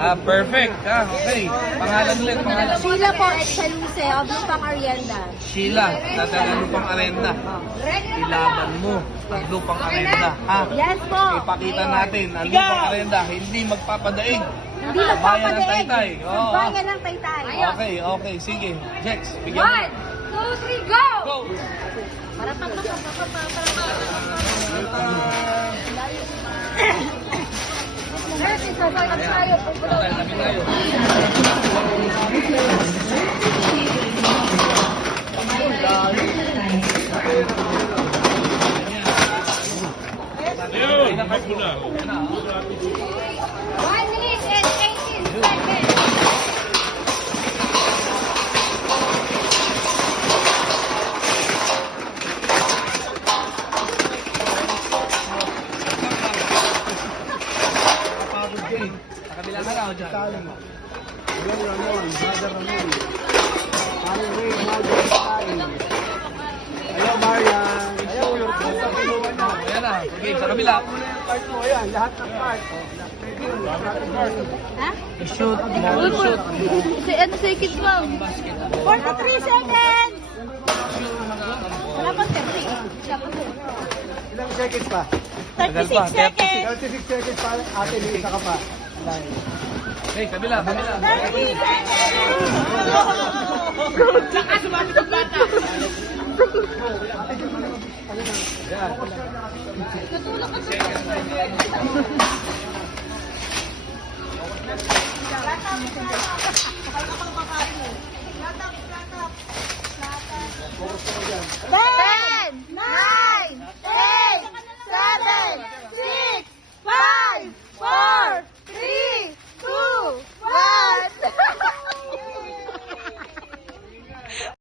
Perfect. Okay. Pangalan ulit, pangalan. Sheila po at Chaluse of Lupang Arienda. Sheila, dadalan Lupang Arenda. Ilaban mo ang Lupang Arenda. Yes po. Ipakita natin ang Lupang Arenda, hindi magpapadaig. Hindi Bayan ng magpapadaig. Taytay. Oo. Bayan ng Taytay. Okay, okay. Sige. Jex, bigyan mo. 1, 2, 3, go! Go! Para pa. Yes, isasay kami tayo. Tabi tayo. Ayun, hap mo na. 1 minute and 18 seconds. Sa kabila ka na o dyan? Hello, Marian. Hello, Ayan na. Okay, sa kabila. part mo yan, lahat ng part. Ha? Shoot. Shoot. Ano seconds mo? 43 seconds! Wala pang 30. Ilang seconds pa? 36 seconds! 36 seconds pa. Ate, may isa ka pa. Dahil. Okay, kabila, kabila. 30 seconds! Lakas sumabit ang bata! Ayan. Natulog ka sa Bye!